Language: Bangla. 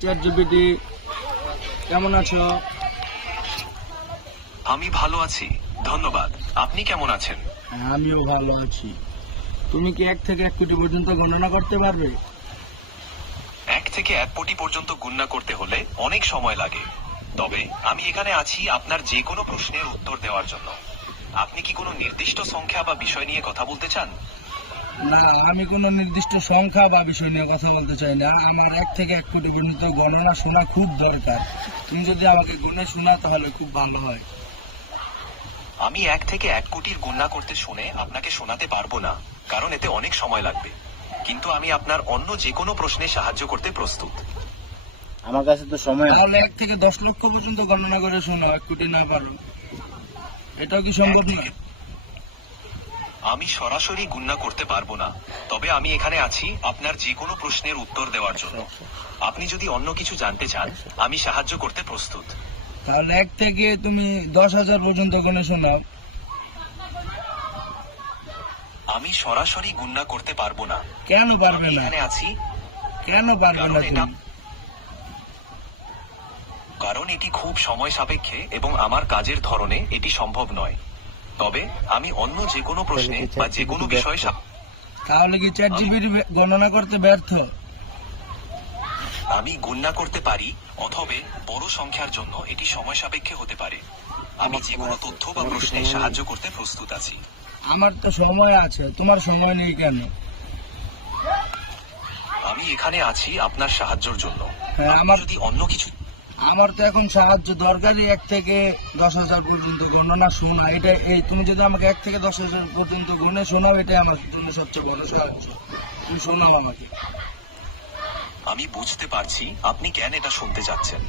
চ্যাট জিপিটি, কেমন আছো? আমি ভালো আছি, ধন্যবাদ। আপনি কেমন আছেন? হ্যাঁ, আমিও ভালো আছি। তুমি কি 1 থেকে 1 কোটি পর্যন্ত গণনা করতে পারবে? 1 থেকে 1 কোটি পর্যন্ত গণনা করতে হলে অনেক সময় লাগে। তবে আমি এখানে আছি আপনার যে কোনো প্রশ্নের উত্তর দেওয়ার জন্য। আপনি কি কোনো নির্দিষ্ট সংখ্যা বা বিষয় নিয়ে কথা বলতে চান? না, আমি কোনো নির্দিষ্ট সংখ্যা বা বিষয় নিয়ে কথা বলতে চাই না। আমার 1 থেকে 1 কোটি পর্যন্ত গণনা শোনা খুব দরকার। তুমি যদি আমাকে গুণে শোনাও তাহলে খুব ভালো হয়। আমি 1 থেকে 1 কোটির গণনা করতে শুনে আপনাকে শোনাতে পারবো না, কারণ এতে অনেক সময় লাগবে। কিন্তু আমি আপনার অন্য যে কোনো প্রশ্নে সাহায্য করতে প্রস্তুত। আমার কাছে তো সময় নেই। তাহলে 1 থেকে 10 লক্ষ পর্যন্ত গণনা করে শোনাও, 1 কোটি না পারো। এটাও কি সম্ভব না? আমি সরাসরি গণনা করতে পারবো না, তবে আমি এখানে আছি আপনার যে কোনো প্রশ্নের উত্তর দেওয়ার জন্য। আপনি যদি অন্য কিছু জানতে চান, আমি সাহায্য করতে প্রস্তুত। তাহলে 1 থেকে তুমি 10,000 পর্যন্ত গুণে শোনাও। আমি সরাসরি গণনা করতে পারবো না। কেন পারবে আমি না? এখানে আছি কেন পারবে কারণ না এটা- তুমি? কারণ এটি খুব সময় সাপেক্ষে এবং আমার কাজের ধরনে এটি সম্ভব নয়। তবে আমি অন্য যে কোনো প্রশ্নে বা যে কোনো বিষয়ে তাহলে কি চ্যাট জিপিটি গণনা করতে ব্যর্থ? আমি গণনা করতে পারি, অথবা বড় সংখ্যার জন্য এটি সময় সাপেক্ষে হতে পারে। আমি যে কোনো তথ্য বা প্রশ্নে সাহায্য করতে প্রস্তুত আছি। আমার তো সময় আছে, তোমার সময় নেই কেন? আমি এখানে আছি আপনার সাহায্যের জন্য। হ্যাঁ, আপনি আমার যদি অন্য কিছু আমার তো এখন সাহায্য দরকারই। 1 থেকে 10,000 পর্যন্ত গণনা শোনা, এটা তুমি যদি আমাকে 1 থেকে 10,000 পর্যন্ত গুণে শোনাও, এটাই আমার জন্য সবচেয়ে বড় সাহায্য। তুমি শোনাও আমাকে। আমি বুঝতে পারছি আপনি কেন এটা শুনতে চাচ্ছেন।